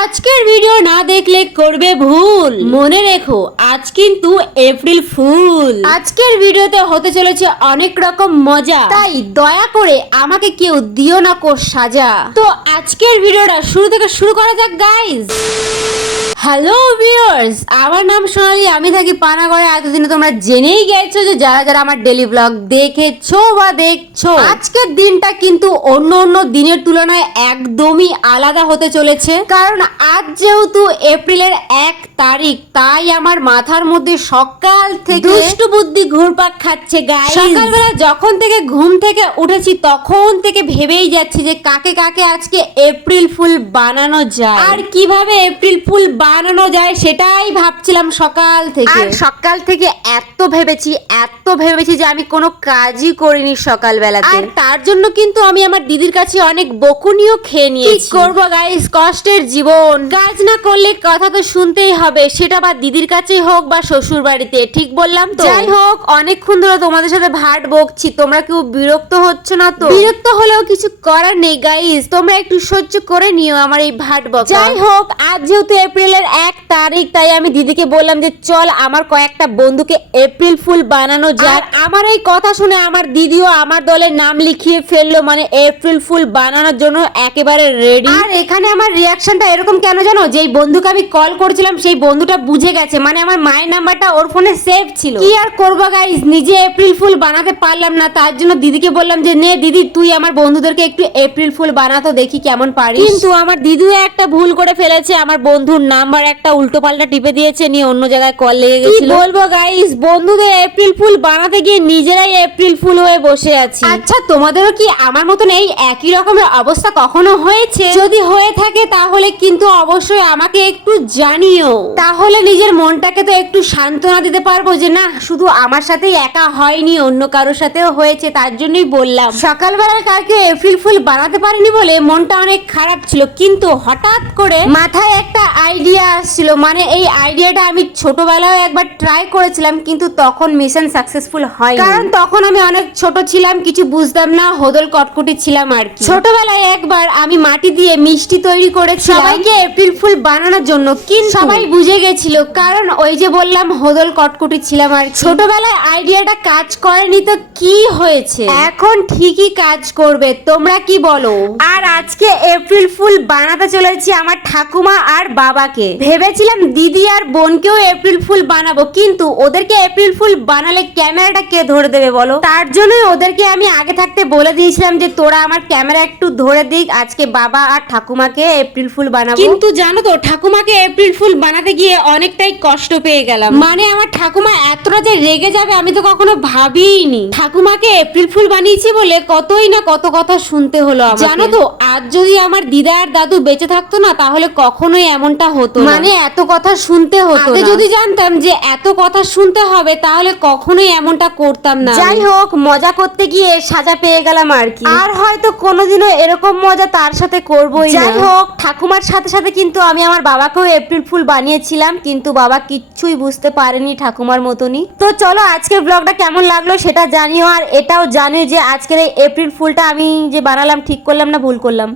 আজকের ভিডিও না দেখলে করবে ভুল। মনে রেখো আজ কিন্তু এপ্রিল ফুল। আজকের ভিডিওতে হতে চলেছে অনেক রকম মজা, তাই দয়া করে আমাকে কেউ দিও না কো সাজা। তো আজকের ভিডিওটা শুরু থেকে শুরু করা যাক গাইস। হ্যালো ভিউয়ার্স, আমার নাম সোনালি, আমি থাকি পানাগড়ে। এতদিনে তোমরা জেনেই গেছো যে যারা যারা আমার ডেলি ব্লগ দেখেছো বা দেখছো, আজকের দিনটা কিন্তু অন্য অন্য দিনের তুলনায় একদমই আলাদা হতে চলেছে। কারণ আজ যেহেতু এপ্রিলের 1 তারিখ, তাই আমার মাথার মধ্যে সকাল থেকে দুষ্টু বুদ্ধি ঘুরপাক খাচ্ছে গাইস। সকালবেলা যখন থেকে ঘুম থেকে উঠেছি তখন থেকে ভেবেই যাচ্ছি যে কাকে কাকে আজকে এপ্রিল ফুল বানানো যায় আর কিভাবে এপ্রিল ফুল বানানো যায় সেটাই ভাবছিলাম সকাল থেকে। আর সকাল থেকে এত ভেবেছি যে আমি কোনো কাজই করিনি সকালবেলাতে। আর তার জন্য কিন্তু আমি আমার দিদির কাছে অনেক বকুনিও খেয়ে নিয়েছি। কি করবো গাইস, কষ্টের জীবন। কাজ না করলে কথা তো শুনতেই হবে, সেটা বা দিদির কাছেই হোক বা শ্বশুর বাড়িতে। ঠিক বললাম তো? যাই হোক, অনেকক্ষণ ধরে তোমাদের সাথে ভাট বকছি, তোমরা কেউ বিরক্ত হচ্ছ না তো? বিরক্ত হলেও কিছু করার নেই গাইস, তোমরা একটু সহ্য করে নিও আমার এই ভাট বকা। যাই হোক, আজ যেহেতু এপ্রিলের 1 তারিখ, তাই আমি দিদিকে বললাম যে চল আমার কয়েকটা বন্ধুকে এপ্রিল ফুল বানানো যাক। আমার এই কথা শুনে আমার দিদিও আমার দলে নাম লিখিয়ে ফেললো, মানে এপ্রিল ফুল বানানোর জন্য একেবারে রেডি। আর এখানে আমার রিয়াকশনটা এরকম কেন জানো? যেই বন্ধুকে আমি কল করেছিলাম সেই বন্ধুটা বুঝে গেছে, মানে আমার মায়ের নাম্বারটা ওর ফোনে সেভ ছিল। কি আর করবো গাইস, নিজে এপ্রিল ফুল বানাতে পারলাম না, তার জন্য দিদিকে বললাম যে নে দিদি তুই আমার বন্ধুদেরকে একটু এপ্রিল ফুল বানাতো দেখি কেমন পারিস। কিন্তু আমার দিদিও একটা ভুল করে ফেলেছে, আমার বন্ধুর নাম্বার একটা উল্টো পাল্টা টিপে দিয়েছে, নিয়ে অন্য জায়গায় কল লেগে গেছিল। কি বলবো গাইস, বন্ধুদের এপ্রিল ফুল বানাতে গিয়ে নিজেরাই এপ্রিল ফুল হয়ে বসে আছি। আচ্ছা, তোমাদেরও কি আমার মতন এই একই রকমের অবস্থা কখনো হয়েছে? যদি হয়ে থাকে তাহলে কিন্তু অবশ্যই আমাকে একটু জানিও, তাহলে নিজের মনটাকে তো একটু সান্ত্বনা দিতে পারবো যে না শুধু আমার সাথেই একা হয়নি, অন্য কারোর সাথেও হয়েছে। তার জন্যই বললাম, সকালবেলা কালকে এপ্রিল ফুল বানাতে পারিনি বলে মনটা অনেক খারাপ ছিল, কিন্তু হঠাৎ করে মাথায় একটা আইডিয়া আসছিল। মানে এই আইডিয়াটা আমি ছোটবেলায় একবার ট্রাই করেছিলাম, কিন্তু তখন মিশন সাকসেসফুল হয়নি, কারণ তখন আমি অনেক ছোট ছিলাম, কিছু বুঝতাম না, হোদল কটকটি ছিলাম আর কি। ছোটবেলায় একবার আমি মাটি দিয়ে মিষ্টি তৈরি করেছি সবাইকে এপ্রিল ফুল বানানোর জন্য, কিন্তু সবাই বুঝে গেছিল, কারণ ওই যে বললাম হোদল কটকটি ছিলাম আর কি। ছোটবেলায় আইডিয়াটা কাজ করেনি তো কি হয়েছে, এখন ঠিকই কাজ করবে, তোমরা কি বলো? আর আজকে এপ্রিল ফুল বানাতে চলেছি আমার ঠাকুমা আর বাবাকে। ভেবেছিলাম দিদি আর বোনকেও এপ্রিল ফুল বানাবো, কিন্তু ওদেরকে এপ্রিল ফুল বানালে ক্যামেরাটা কে ধরে দেবে বলো? তার জন্যই ওদেরকে আমি আগে থাকতে বলে দিয়েছিলাম যে তোরা আমার ক্যামেরা একটু ধরে দিক, আজকে বাবা আর ঠাকুমাকে এপ্রিল ফুল বানাবো। কিন্তু জানো তো, ঠাকুমাকে এপ্রিল ফুল বানাতে গিয়ে অনেকটাই কষ্ট পেয়ে গেলাম। মানে আমার ঠাকুমা এতটা যে রেগে যাবে আমি তো কখনো ভাবিনি। ঠাকুমাকে এপ্রিল ফুল বানিয়েছি বলে কতই না কত কথা শুনতে হলো আমাকে। জানো তো, আজ যদি আমার দিদা আর দাদু বেঁচে থাকতো না তাহলে কখনোই এমনটা হতো না, মানে এত কথা শুনতে হতো না। যদি জানতাম যে এত কথা শুনতে হবে তাহলে কখনোই এমনটা করতাম না। যাই হোক, মজা করতে গিয়ে সাজা পেয়ে গেলাম আর কি। আর হয়তো কোনোদিনও এরকম মজা তার সাথে করবোই না। যাই হোক, ঠাকুমার সাথে সাথে কিন্তু আমি আমার বাবাকেও এপ্রিল ফুল বানিয়েছিলাম, কিন্তু বাবা কিচ্ছুই বুঝতে পারেনি ঠাকুমার মতনই। তো চলো আজকের ব্লগটা কেমন লাগলো সেটা জানিও, আর এটাও জানিও যে আজকের এই এপ্রিল ফুলটা আমি যে বানালাম ঠিক করলাম না ভুল করলাম।